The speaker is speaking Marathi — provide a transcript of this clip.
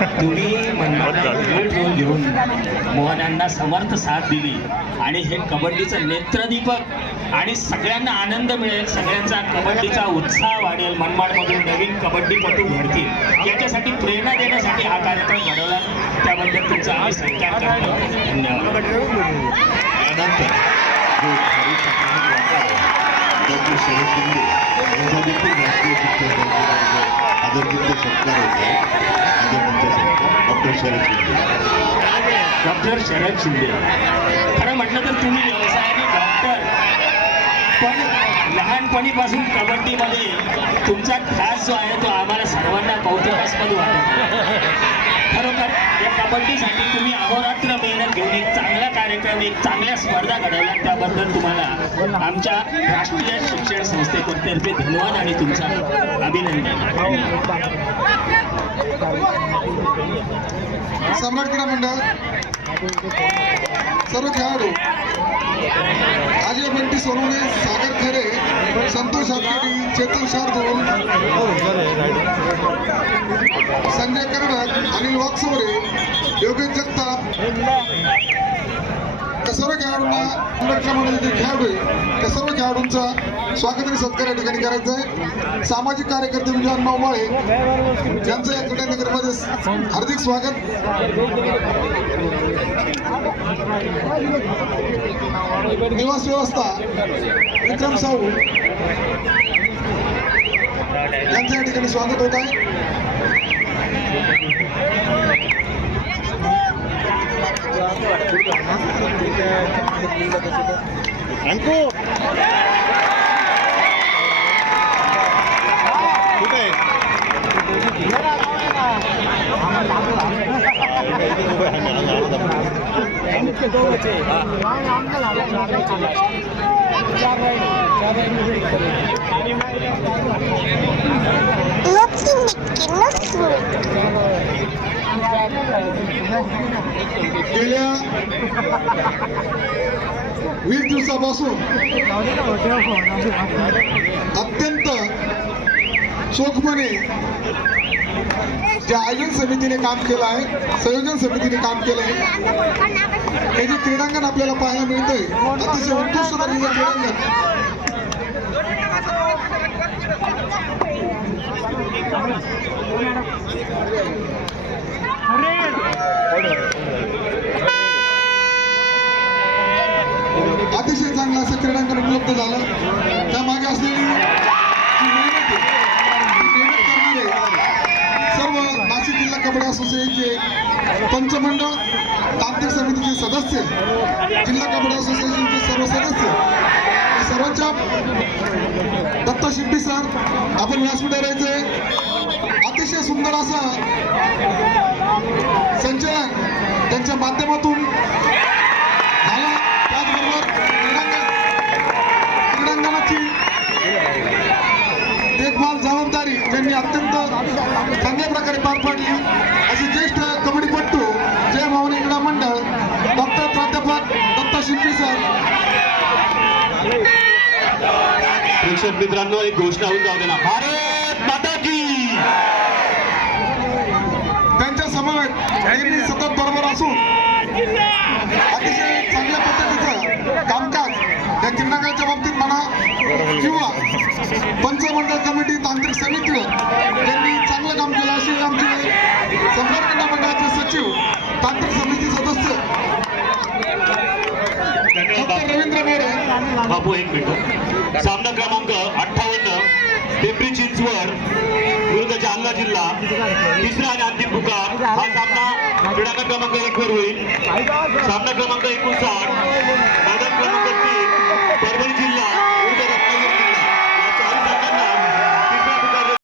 तुम्ही मेट्रो घेऊन मोहनांना समर्थ साथ दिली आणि हे कबड्डीचं नेत्रदीपक आणि सगळ्यांना आनंद मिळेल, सगळ्यांचा कबड्डीचा उत्साह वाढेल, मनमाडमधून नवीन कबड्डीपटू घडतील याच्यासाठी प्रेरणा देण्यासाठी हा कार्यक्रम घडवला, त्याबद्दल तुमचा आम्ही सत्कार करतो. धन्यवाद. डॉक्टर शरद शिंदे यांचा देखील राष्ट्रीय शिक्षण आदरणीय सत्कार होत आहे. डॉक्टर शरद शिंदे. डॉक्टर शरद शिंदे खरं म्हटलं तर तुम्ही व्यवसायाने डॉक्टर, पण लहानपणीपासून कबड्डीमध्ये तुमचा ध्यास जो आहे तो आम्हाला सर्वांना कौतुकास्पद वाटतो. खरोखर या कबड्डीसाठी तुम्ही अहोरात्र मेहनत घेऊन एक चांगला कार्यक्रम, एक चांगल्या स्पर्धा घडवल्या, त्याबद्दल तुम्हाला आमच्या राष्ट्रीय शिक्षण संस्थेतर्फे धन्यवाद आणि तुमचं अभिनंदन. सम्राट क्रीडा मंडळ सर्व खेळाडू अजय बंटी सोनवणे, सागर खरे, संतोष हातकडी, चेतन शार्दूल, संजय कर्णक, अनिल वाकसोरे, योगेश जगताप, त्या सर्व खेळाडूंना सम्राट मंडळाचे खेळाडू आहे त्या सर्व खेळाडूंचा स्वागत आणि सत्कार या ठिकाणी करायचा आहे. सामाजिक कार्यकर्ते विजयन मावळे यांचं या क्रीडानगरमध्ये हार्दिक स्वागत. निवास व्यवस्था विक्रम साहू यांचं या ठिकाणी स्वागत होत आहे. गेल्या 20 दिवसापासून अत्यंत चोखपणे ज्या आयोजन समितीने काम केलं आहे, संयोजन समितीने काम केलं आहे, हे जे क्रीडांगण आपल्याला पाहायला मिळतंय अतिशय उत्कृष्ट दर्जाचं क्रीडांगण. अतिशय चांगलं असं क्रीडांगण उपलब्ध झालं. त्यामागे असलेली मेहनत करणारे सर्व नाशिक जिल्हा कबड्डी असोसिएशनचे पंचमंडळ, तांत्रिक समितीचे सदस्य, जिल्हा कबड्डी असोसिएशनचे सर्व सदस्य, सर्वांच्या दत्ता शिंपी सर आपण व्यासपीठावर यायचे. अतिशय सुंदर असं संचलन त्यांच्या माध्यमातून झालं. त्याचबरोबर क्रीडांगणाची देखभाल जबाबदारी त्यांनी अत्यंत चांगल्या प्रकारे पार पाडली. असे ज्येष्ठ कबड्डीपटू जय मावनी क्रीडा मंडळ डॉक्टर प्राध्यापक दत्ता शिंपी सर. प्रेक्षक मित्रांनो, एक घोषणा होऊन जाऊ देना. भारत माता की. त्यांच्या समवेत नेहमी सतत बरोबर असून अतिशय चांगल्या पद्धतीचं कामकाज या क्रीडांगणाच्या बाबतीत म्हणा किंवा पंचमंडळ कमिटी, तांत्रिक समितीवर त्यांनी चांगलं काम केलं असे आमचे सम्राट क्रीडा मंडळाचे सचिव, तांत्रिक समिती सदस्य डॉक्टर रवींद्र मोरे. बापू एक मिनिट. सामना क्रमांक 58 पिंपरी चिंचवड विरुद्ध जालना जिल्हा, तिसरा आणि अंतिम पुकार. हा सामना क्रीडांगण क्रमांक 1 वर होईल. सामना क्रमांक 59 मैदान क्रमांक 3